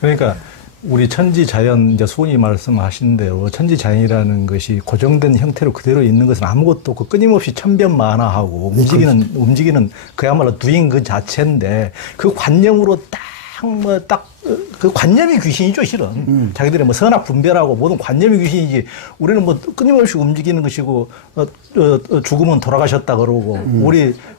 그러니까 우리 천지자연 이제 수훈이 말씀하신대로 천지자연이라는 것이 고정된 형태로 그대로 있는 것은 아무것도 없고 끊임없이 천변만화하고 움직이는 그야말로 doing 그 자체인데 그 관념으로 그 관념이 귀신이죠, 실은. 자기들이 뭐 선악 분별하고 모든 관념이 귀신이지. 우리는 뭐 끊임없이 움직이는 것이고, 죽으면 돌아가셨다 그러고,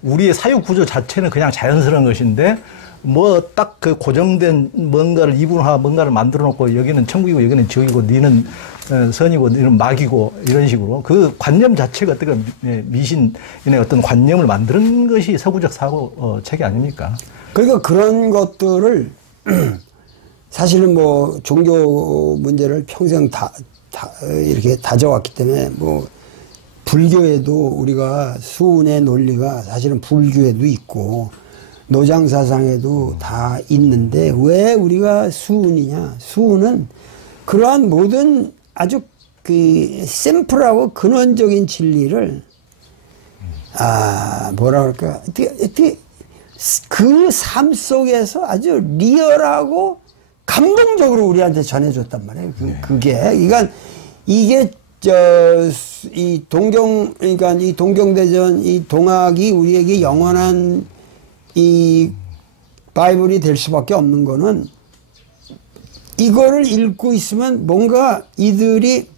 우리의 사유 구조 자체는 그냥 자연스러운 것인데, 뭐 딱 그 고정된 뭔가를 뭔가를 만들어 놓고 여기는 천국이고 여기는 지옥이고 니는 선이고 니는 마귀고 이런 식으로 그 관념 자체가 어떤 미신의 어떤 관념을 만드는 것이 서구적 사고 체계 아닙니까? 그러니까 그런 것들을 사실은 뭐 종교 문제를 평생 이렇게 다져왔기 때문에 뭐 불교에도 우리가 수운의 논리가 사실은 불교에도 있고 노장사상에도 다 있는데 왜 우리가 수운이냐? 수운은 그러한 모든 아주 그 심플하고 근원적인 진리를 뭐라 그럴까? 어떻게 그 삶 속에서 아주 리얼하고 감동적으로 우리한테 전해줬단 말이에요. 그게 그러니까 이게 이 그러니까 이 동경대전 이 동학이 우리에게 영원한 이 바이블이 될 수밖에 없는 거는 이거를 읽고 있으면 뭔가 이들이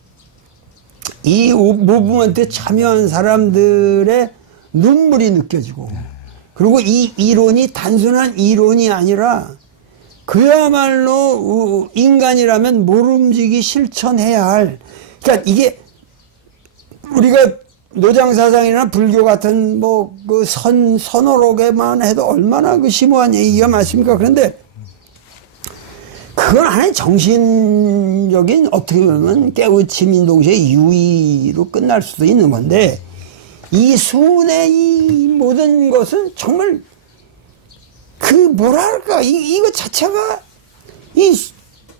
이 무브먼트에 참여한 사람들의 눈물이 느껴지고 그리고 이 이론이 단순한 이론이 아니라 그야말로 인간이라면 모름지기 실천해야 할 그러니까 이게 우리가 노장사상이나 불교 같은 뭐 그 선어록에만 해도 얼마나 그 심오한 얘기가 많습니까? 그런데 그건 하나의 정신적인 어떻게 보면 깨우침인 동시에 유의로 끝날 수도 있는 건데 이 수운의 이 모든 것은 정말 그 뭐랄까 이거 자체가 이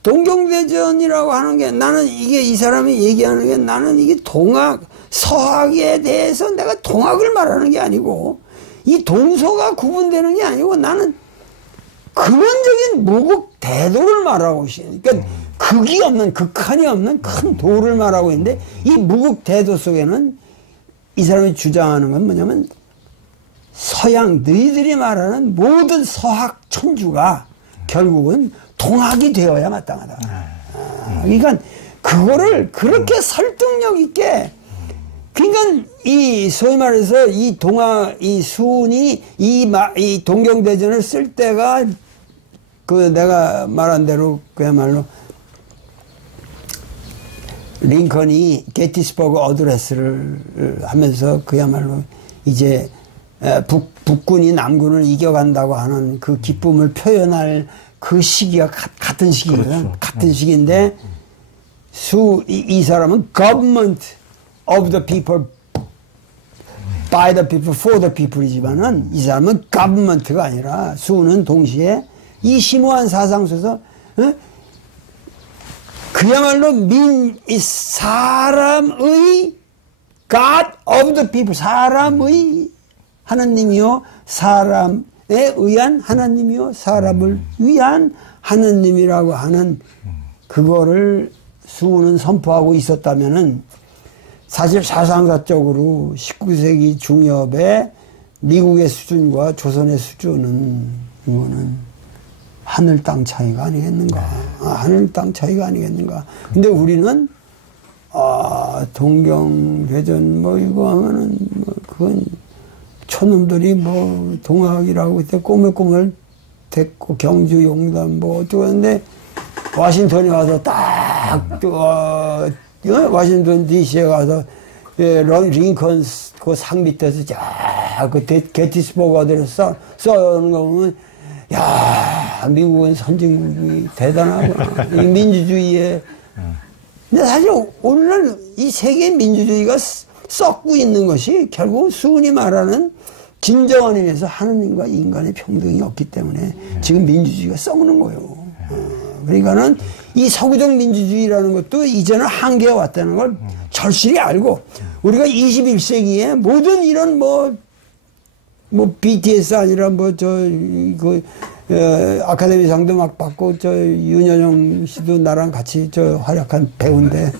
동경대전이라고 하는 게 나는 이게 이 사람이 얘기하는 게 나는 이게 동학 서학에 대해서 내가 동학을 말하는 게 아니고 이 동서가 구분되는 게 아니고 나는 근원적인 무국 대도를 말하고 있어요. 그러니까 극이 없는 극한이 없는 큰 도를 말하고 있는데 이 무국 대도 속에는 이 사람이 주장하는 건 뭐냐면 서양 너희들이 말하는 모든 서학 천주가 결국은 동학이 되어야 마땅하다. 그러니까 그거를 그렇게 설득력 있게 그러니까 이 소위 말해서 이 이 수운이 이 동경대전을 쓸 때가 그 내가 말한 대로 그야말로 링컨이 게티스버그 어드레스를 하면서 그야말로 이제 북군이 남군을 이겨간다고 하는 그 기쁨을 표현할 그 시기가 같은 시기거든. 그렇죠. 같은 시기인데 이 사람은 government of the people, by the people, for the people이지만은 이 사람은 government가 아니라 수는 동시에 이 심오한 사상 속에서 그야말로 사람의 God of the people, 사람의 하나님이요, 사람에 의한 하나님이요, 사람을 위한 하나님이라고 하는 그거를 수는 선포하고 있었다면은 사실 사상가적으로 19세기 중엽에 미국의 수준과 조선의 수준은 이거는 하늘 땅 차이가 아니겠는가. 하늘 땅 차이가 아니겠는가. 근데 우리는 동경대전 뭐 이거 하면은 뭐 그건 촌놈들이 뭐 동학이라고 그때 꼬물꼬물 됐고 경주 용담 뭐 어쩌고 했는데 워싱턴에 와서 딱 워싱턴 DC에 가서 링컨 그 상 밑에서 그 게티스버그 어디서 써는 거 보면 야 미국은 선진국이 대단하구나. 이 민주주의에 근데 사실 오늘날 이 세계 민주주의가 썩고 있는 것이 결국 수은이 말하는 진정한 의미에서 하느님과 인간의 평등이 없기 때문에 지금 민주주의가 썩는 거예요. 그러니까는 이 서구적 민주주의라는 것도 이제는 한계에 왔다는 걸 절실히 알고 우리가 21세기에 모든 이런 뭐 BTS 아니라 아카데미상도 막 받고 저 윤여정 씨도 나랑 같이 저 활약한 배우인데.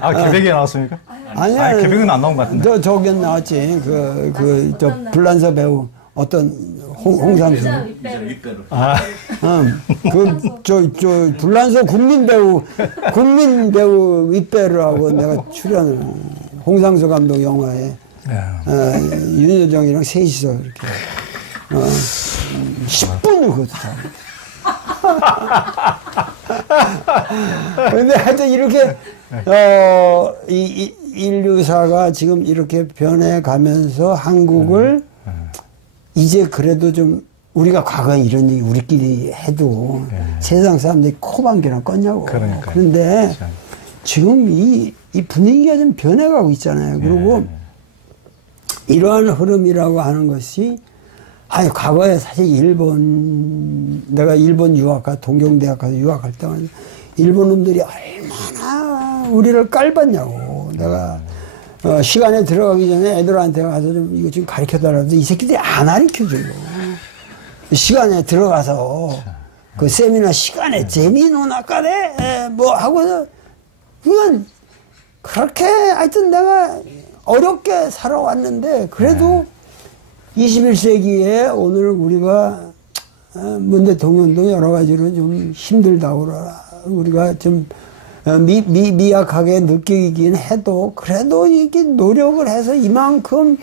아, 개백에 나왔습니까? 아니야. 아, 개백은 안 나온 것 같은데. 저기 나왔지. 저 불란서 배우 어떤 홍상수. 아, 저 불란서 국민 배우 윗배우라고 내가 출연을 홍상수 감독 영화에 윤여정이랑 셋이서 이렇게 10분을 그것도 잘. 근데 하여튼 이렇게 이 인류사가 지금 이렇게 변해가면서 한국을 이제 그래도 좀 우리가 과거에 이런 얘기 우리끼리 해도 세상 사람들이 코방귀나 껐냐고. 그러니까요. 그런데 그렇죠. 지금 이 분위기가 좀 변해가고 있잖아요. 그리고 이러한 흐름이라고 하는 것이 과거에 사실 내가 일본 동경대학 가서 유학할 때만 일본 놈들이 얼마나 우리를 깔봤냐고. 내가 시간에 들어가기 전에 애들한테 가서 좀 이거 좀 가르쳐달라도 이 새끼들이 안 가르쳐줘요. 시간에 들어가서 그 세미나 시간에 재미노나 까네 뭐 하고서 그건 그렇게 하여튼 내가 어렵게 살아왔는데 그래도 21세기에 오늘 우리가 문 대통령도 여러 가지로 좀 힘들다고 우리가 좀 미약하게 느끼긴 해도 그래도 이게 노력을 해서 이만큼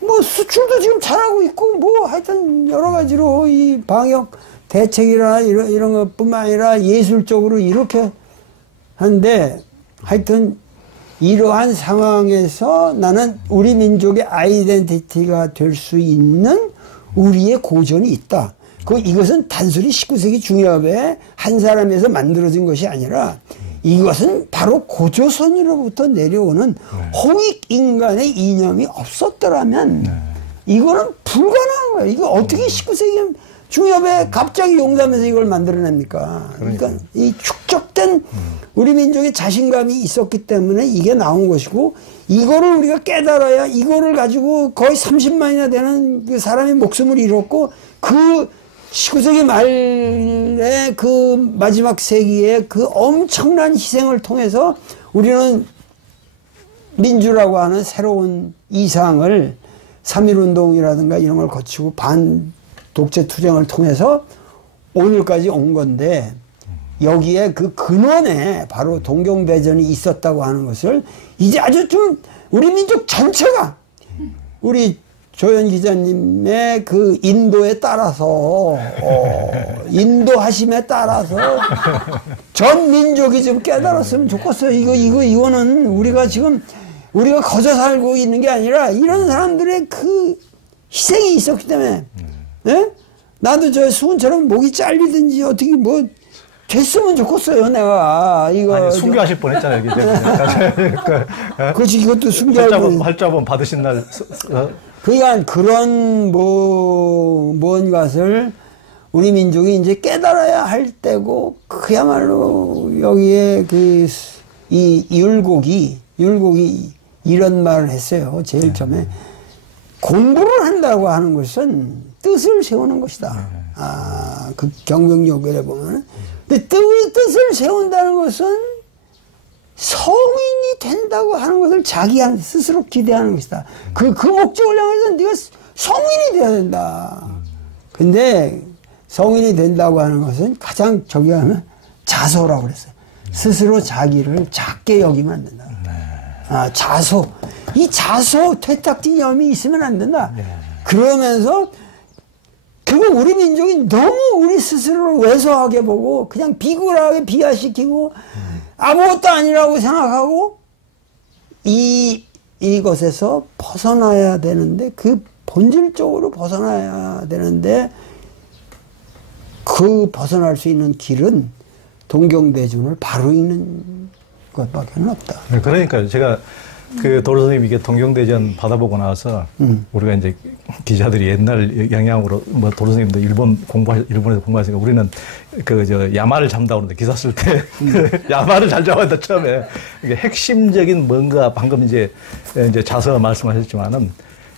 뭐 수출도 지금 잘하고 있고 뭐 하여튼 여러 가지로 이 방역 대책이나 이런 것뿐만 아니라 예술적으로 이렇게 하는데 하여튼 이러한 상황에서 나는 우리 민족의 아이덴티티가 될 수 있는 우리의 고전이 있다. 이것은 단순히 19세기 중엽에 한 사람에서 만들어진 것이 아니라 이것은 바로 고조선으로부터 내려오는 홍익 인간의 이념이 없었더라면 이거는 불가능한 거예요. 이거 어떻게 19세기 중엽에 갑자기 용담해서 이걸 만들어냅니까? 그러니까 이 축적된 우리 민족의 자신감이 있었기 때문에 이게 나온 것이고 이거를 우리가 깨달아야 이거를 가지고 거의 30만이나 되는 그 사람의 목숨을 잃었고 그 19세기 말에 그 마지막 세기에 그 엄청난 희생을 통해서 우리는 민주라고 하는 새로운 이상을 3.1운동이라든가 이런 걸 거치고 반독재 투쟁을 통해서 오늘까지 온 건데 여기에 그 근원에 바로 동경대전이 있었다고 하는 것을 이제 아주 좀 우리 민족 전체가 우리 조현 기자님의 그 인도에 따라서 인도하심에 따라서 전 민족이 좀 깨달았으면 좋겠어요. 이거는 우리가 지금 우리가 거저 살고 있는 게 아니라 이런 사람들의 그 희생이 있었기 때문에 예? 나도 저 수훈처럼 목이 잘리든지 어떻게 뭐 됐으면 좋겠어요. 내가 이거 아니, 순교하실 뻔했잖아요. 그렇지 이것도 순교할 뻔. 활자본 받으신 날. 그러니까 그런 무언가를 우리 민족이 이제 깨달아야 할 때고 그야말로 여기에 이 율곡이 이런 말을 했어요. 제일 처음에 공부를 한다고 하는 것은 뜻을 세우는 것이다. 그 경명요결에 보면 근데 뜻을 세운다는 것은 성인이 된다고 하는 것을 자기한테 스스로 기대하는 것이다. 그 목적을 향해서 네가 성인이 돼야 된다. 근데 성인이 된다고 하는 것은 가장 저기 하면 자소라고 그랬어요. 스스로 자기를 작게 여기면 안 된다. 자소. 이 자소, 퇴탁진념이 있으면 안 된다. 그러면서 그거 우리 민족이 너무 우리 스스로를 왜소하게 보고 그냥 비굴하게 비하시키고 아무것도 아니라고 생각하고 이것에서 벗어나야 되는데 그 본질적으로 벗어나야 되는데 그 벗어날 수 있는 길은 동경대전을 바로 읽는 것밖에 없다. 네, 그러니까요. 제가 도로 선생님 이게 동경대전 받아보고 나서 우리가 이제 기자들이 옛날 영향으로 뭐 도로 선생님도 일본에서 공부하시니까 우리는 야마를 잡는다고 그러는데 기사 쓸 때 야마를 잘 잡았다 처음에 이게 핵심적인 뭔가 방금 이제 자서 말씀하셨지만은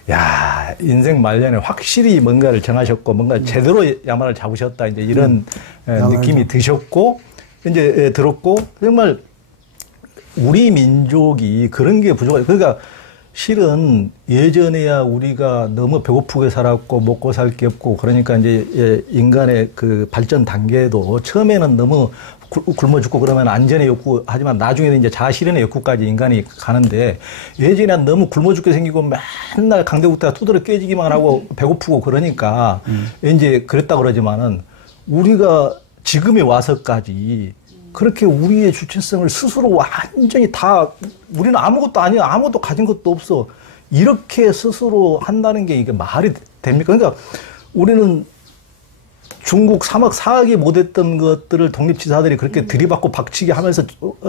야, 인생 말년에 확실히 뭔가를 정하셨고, 뭔가 제대로 야마를 잡으셨다, 이제 이런 느낌이 드셨고, 이제 들었고, 정말 우리 민족이 그런 게 부족해요. 그러니까 실은 예전에야 우리가 너무 배고프게 살았고, 먹고 살 게 없고, 그러니까 이제 인간의 그 발전 단계도 처음에는 너무 굶어 죽고 그러면 안전의 욕구 하지만 나중에는 이제 자아실현의 욕구까지 인간이 가는데 예전에는 너무 굶어 죽게 생기고 맨날 강대국대가 두드려 깨지기만 하고 배고프고 그러니까 이제 그랬다 그러지만은 우리가 지금에 와서까지 그렇게 우리의 주체성을 스스로 완전히 다 우리는 아무것도 아니야 아무것도 가진 것도 없어 이렇게 스스로 한다는 게 이게 말이 됩니까? 그러니까 우리는 중국 3억 4억이 못했던 것들을 독립지사들이 그렇게 들이받고 박치기 하면서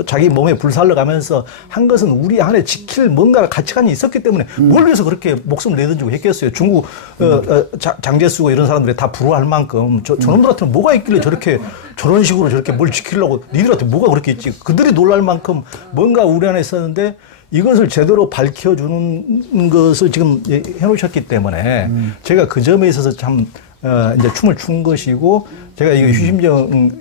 자기 몸에 불살러 가면서 한 것은 우리 안에 지킬 뭔가 가치관이 있었기 때문에 뭘 위해서 그렇게 목숨을 내던지고 했겠어요. 중국 장제수고 이런 사람들이 다 부러워할 만큼 저놈들한테는 뭐가 있길래 저렇게 저런 식으로 저렇게 뭘 지키려고 니들한테 뭐가 그렇게 있지. 그들이 놀랄 만큼 뭔가 우리 안에 있었는데 이것을 제대로 밝혀주는 것을 지금 해놓으셨기 때문에 제가 그 점에 있어서 참 이제 춤을 춘 것이고, 제가 이거 휴심정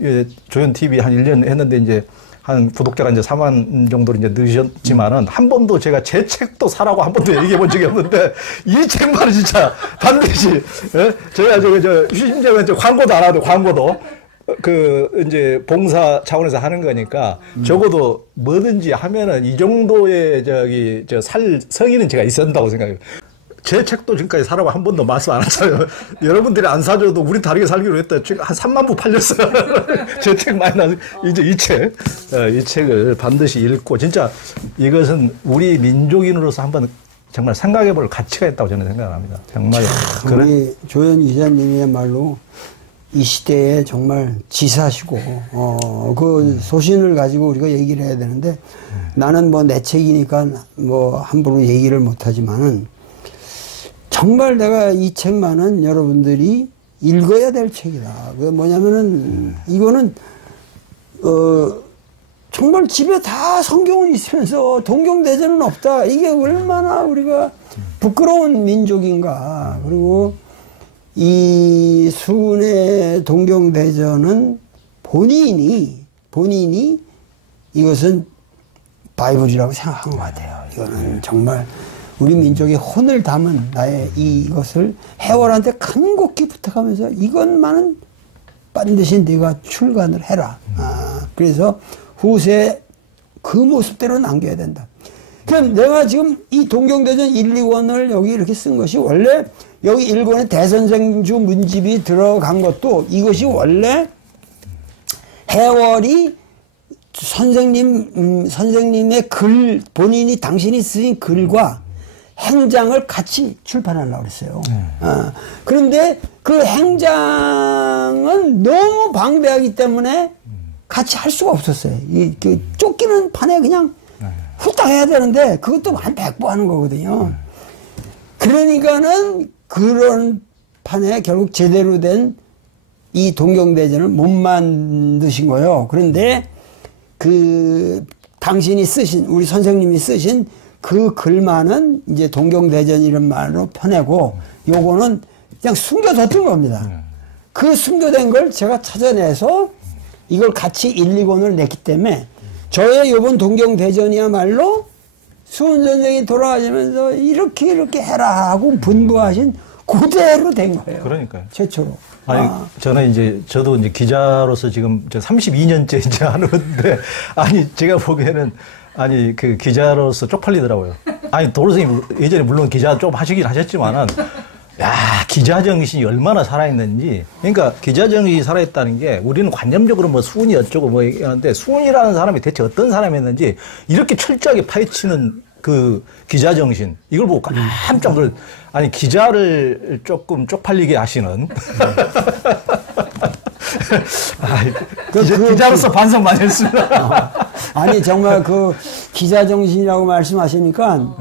조연 TV 한 1년 했는데, 이제 한 구독자가 이제 4만 정도로 이제 늘으셨지만은, 한 번도 제가 제 책도 사라고 한 번도 얘기해 본 적이 없는데, 이 책만은 진짜 반드시, 예? 제가 휴심정은 이제 광고도 안 하고, 광고도. 이제 봉사 차원에서 하는 거니까, 적어도 뭐든지 하면은 이 정도의 성의는 제가 있어야 된다고 생각해요. 제 책도 지금까지 사라고 한 번도 말씀 안 하잖아요. 여러분들이 안 사줘도 우리 다르게 살기로 했다. 지금 한 3만 부 팔렸어요. 제 책 많이 나서 이제 이 책을 반드시 읽고 진짜 이것은 우리 민족인으로서 한번 정말 생각해 볼 가치가 있다고 저는 생각합니다. 정말. 우리 조연 기자님이야말로 이 시대에 정말 지사시고, 그 소신을 가지고 우리가 얘기를 해야 되는데 나는 뭐 내 책이니까 뭐 함부로 얘기를 못 하지만은 정말 내가 이 책만은 여러분들이 읽어야 될 책이다. 그 뭐냐면은 이거는 정말 집에 다 성경은 있으면서 동경대전은 없다. 이게 얼마나 우리가 부끄러운 민족인가. 그리고 이 수훈의 동경대전은 본인이 이것은 바이블이라고 생각한 것 같아요. 이거는 정말 우리 민족의 혼을 담은 나의 이것을 해월한테 간곡히 부탁하면서 이것만은 반드시 네가 출간을 해라. 그래서 후세에 그 모습대로 남겨야 된다. 그럼 내가 지금 이 동경대전 1, 2권을 여기 이렇게 쓴 것이 원래 여기 1권에 대선생주 문집이 들어간 것도 이것이 원래 해월이 선생님의 글, 당신이 쓰신 글과 행장을 같이 출판하려고 그랬어요. 그런데 그 행장은 너무 방대하기 때문에 같이 할 수가 없었어요. 그 쫓기는 판에 그냥 후딱 해야 되는데 그것도 한 100부 하는 거거든요. 그러니까는 그런 판에 결국 제대로 된 이 동경대전을 못 만드신 거예요. 그런데 당신이 쓰신, 우리 선생님이 쓰신 그 글만은 이제 동경대전이라는 말로 펴내고 요거는 그냥 숨겨뒀던 겁니다. 그 숨겨된 걸 제가 찾아내서 이걸 같이 1, 2권을 냈기 때문에 저의 요번 동경대전이야말로 수훈 선생이 돌아가시면서 이렇게 해라 하고 분부하신 그대로 된 거예요. 그러니까요. 최초로. 아니, 저도 이제 기자로서 지금 32년째 이제 하는데, 아니, 제가 보기에는, 아니, 그 기자로서 쪽팔리더라고요. 아니, 도로 선생님 예전에 물론 기자 좀 하시긴 하셨지만은, 야, 기자 정신이 얼마나 살아있는지. 그러니까 기자 정신이 살아있다는 게 우리는 관념적으로 뭐 수훈이 어쩌고 뭐 얘기하는데 수훈이라는 사람이 대체 어떤 사람이었는지 이렇게 철저하게 파헤치는 그 기자 정신. 이걸 보고 깜짝 놀랐 아니, 기자를 조금 쪽팔리게 하시는. 기자로서 반성 많이 했습니다. 아니, 정말 그 기자 정신이라고 말씀하시니까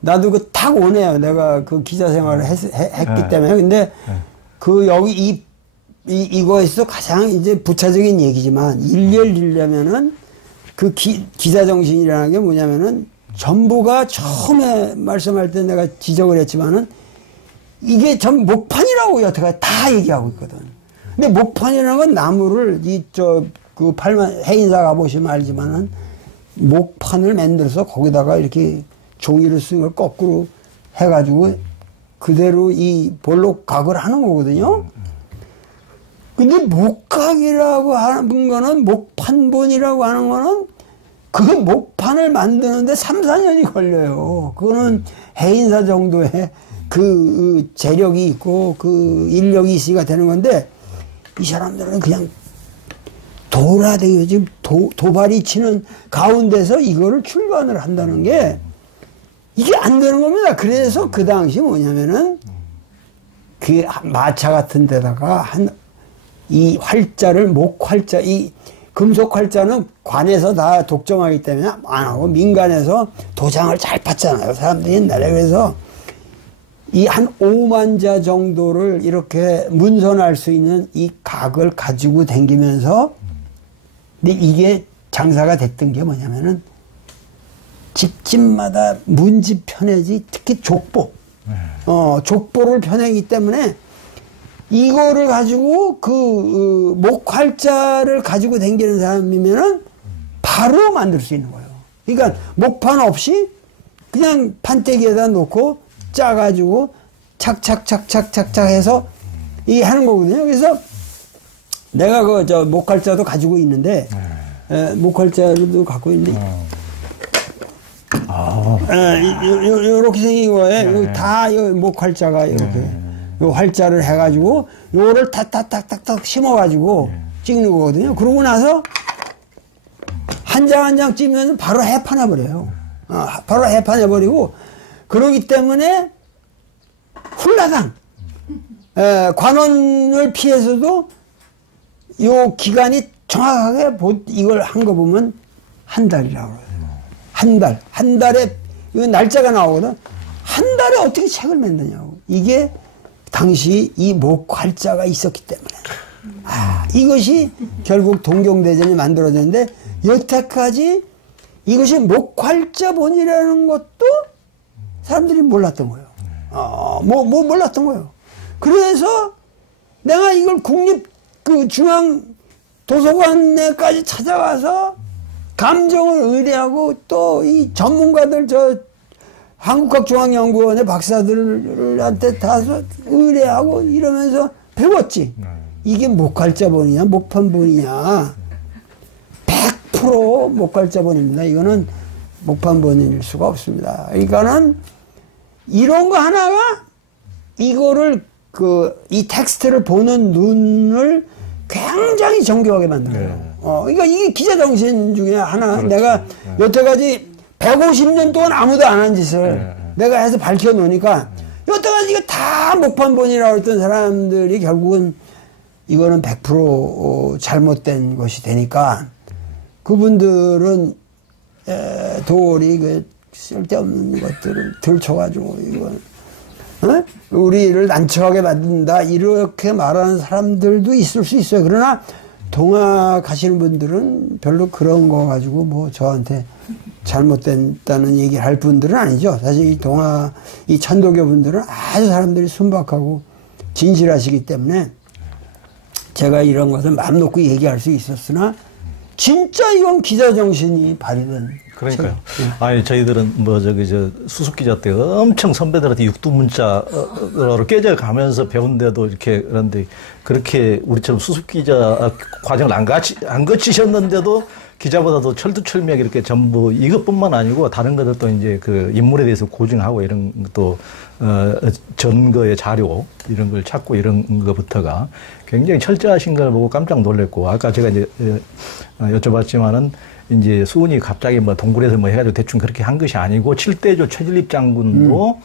나도 그 탁 오네요. 내가 그 기자 생활을 했기 때문에. 근데 그 여기 이거에서 가장 이제 부차적인 얘기지만 일렬 일려면은 그 기자 정신이라는 게 뭐냐면은 전부가 처음에 말씀할 때 내가 지적을 했지만은 이게 전 목판이라고 여태까지 다 얘기하고 있거든. 근데 목판이라는 건 나무를 그 팔만 해인사 가보시면 알지만은 목판을 만들어서 거기다가 이렇게 종이를 쓴 걸 거꾸로 해가지고 그대로 이 볼록 각을 하는 거거든요. 근데 목각이라고 하는 거는 목판본이라고 하는 거는 그 목판을 만드는데 3, 4년이 걸려요. 그거는 해인사 정도의 그 재력이 있고 그 인력이 있으니까 되는 건데 이 사람들은 그냥 돌아다니고 지금 도발이 치는 가운데서 이거를 출간을 한다는 게 이게 안 되는 겁니다. 그래서 그 당시 뭐냐면은 그 마차 같은 데다가 이 활자를 목활자, 이 금속 활자는 관에서 다 독점하기 때문에 안 하고 민간에서 도장을 잘 받잖아요. 사람들이 옛날에. 그래서 이 한 5만 자 정도를 이렇게 문선할 수 있는 이 각을 가지고 다니면서 근데 이게 장사가 됐던 게 뭐냐면은 집집마다 문집 편해지 특히 족보. 족보를 펴내기 때문에 이거를 가지고 그 목활자를 가지고 다니는 사람이면은 바로 만들 수 있는 거예요. 그러니까 목판 없이 그냥 판때기에다 놓고 짜가지고 착착착착착착 해서 이게 하는 거거든요. 그래서 내가 목활자도 가지고 있는데 목활자도 갖고 있는데 요렇게 생긴 거예요. 다 목활자가 이렇게 요 활자를 해가지고 요거를 탁탁탁탁탁 심어가지고 찍는 거거든요. 그러고 나서 한 장 한 장 찍으면 바로 해판해버려요. 바로 해판해버리고 그러기 때문에 훌라당 관원을 피해서도 요 기간이 정확하게 이걸 한 거 보면 한 달이라고 그래요. 한 달에 이 날짜가 나오거든. 한 달에 어떻게 책을 만드냐고. 이게 당시 이 목활자가 있었기 때문에 이것이 결국 동경대전이 만들어졌는데 여태까지 이것이 목활자본이라는 것도 사람들이 몰랐던 거예요. 몰랐던 거예요. 그래서 내가 이걸 국립 중앙 도서관에까지 찾아가서 감정을 의뢰하고 또 이 전문가들 한국학중앙연구원의 박사들한테 다 의뢰하고 이러면서 배웠지. 이게 목활자본이냐 목판본이냐. 100% 목활자본입니다. 이거는 목판본일 수가 없습니다. 그러니까는 이런 거 하나가 이거를 이 텍스트를 보는 눈을 굉장히 정교하게 만들어요. 그러니까 이게 기자 정신 중에 하나. 그렇지. 내가 여태까지 150년 동안 아무도 안 한 짓을 내가 해서 밝혀놓으니까 여태까지 이거 다 목판본이라고 했던 사람들이 결국은 이거는 100% 잘못된 것이 되니까 그분들은 도리 쓸데없는 것들을 들춰가지고 이건 우리를 난처하게 만든다 이렇게 말하는 사람들도 있을 수 있어요. 그러나 동화 가시는 분들은 별로 그런 거 가지고 뭐 저한테 잘못됐다는 얘기를 할 분들은 아니죠. 사실 이 천도교 분들은 아주 사람들이 순박하고 진실하시기 때문에 제가 이런 것을 마음 놓고 얘기할 수 있었으나 진짜 이건 기자 정신이 발휘된. 그러니까요. 아니, 저희들은 수습 기자 때 엄청 선배들한테 육두문자로 깨져가면서 배운데도 이렇게 그런데 그렇게 우리처럼 수습 기자 과정을 안 거치셨는데도 기자보다도 철두철미하게 이렇게 전부 이것뿐만 아니고 다른 것들도 이제 그 인물에 대해서 고증하고 이런 것도 전거의 자료 이런 걸 찾고 이런 것부터가 굉장히 철저하신 걸 보고 깜짝 놀랐고 아까 제가 이제 여쭤봤지만은 이제 수훈이 갑자기 뭐 동굴에서 뭐 해가지고 대충 그렇게 한 것이 아니고 칠대조 최진립 장군도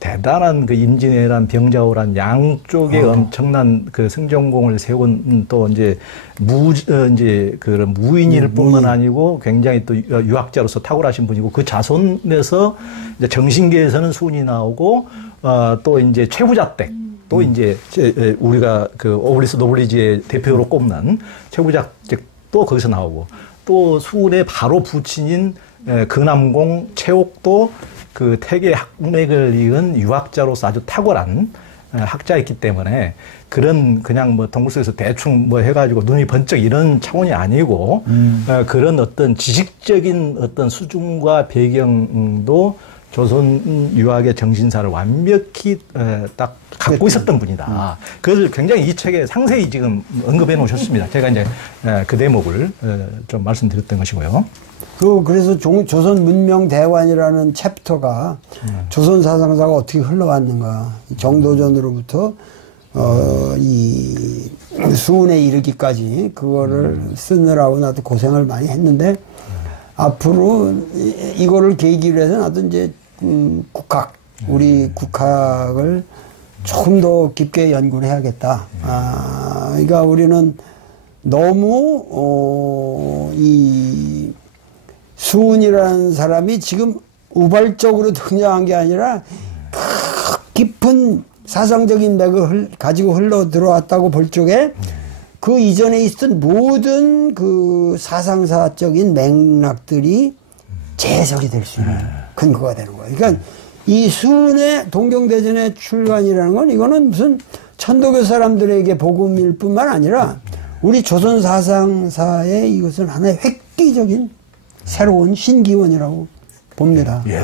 대단한 그 임진왜란 병자호란 양쪽에 엄청난 그 승전공을 세운 또 이제 이제 그런 무인일 뿐만 아니고 굉장히 또 유학자로서 탁월하신 분이고 그 자손에서 이제 정신계에서는 수훈이 나오고 또 이제 최후자댁 또 이제 우리가 그 오블리스 노블리지의 대표로 꼽는 최후자댁도 거기서 나오고 또 수훈의 바로 부친인 근암공 최옥도 그 태계 학맥을 이은 유학자로서 아주 탁월한 학자였기 때문에 그런 그냥 뭐 동굴속에서 대충 뭐 해가지고 눈이 번쩍 이런 차원이 아니고 그런 어떤 지식적인 어떤 수준과 배경도 조선 유학의 정신사를 완벽히 딱 갖고 있었던 분이다. 그것을 굉장히 이 책에 상세히 지금 언급해 놓으셨습니다. 제가 이제 그 대목을 좀 말씀드렸던 것이고요. 그래서 조선 문명 대관이라는 챕터가 조선 사상사가 어떻게 흘러왔는가, 정도전으로부터 이 수훈에 이르기까지 그거를 쓰느라고 나도 고생을 많이 했는데, 앞으로 이거를 계기로 해서 나도 이제 국학, 우리 국학을 조금 더 깊게 연구를 해야겠다. 그러니까 우리는 너무 이 수훈이라는 사람이 지금 우발적으로 등장한 게 아니라 깊은 사상적인 맥을 가지고 흘러 들어왔다고 볼 적에 그 이전에 있었던 모든 그 사상사적인 맥락들이 재해석이 될 수 있는 근거가 되는 거예요. 그러니까 이 수훈의 동경대전의 출간이라는 건 이거는 무슨 천도교 사람들에게 복음일 뿐만 아니라 우리 조선 사상사의 이것은 하나의 획기적인 새로운 신기원이라고 봅니다. 예.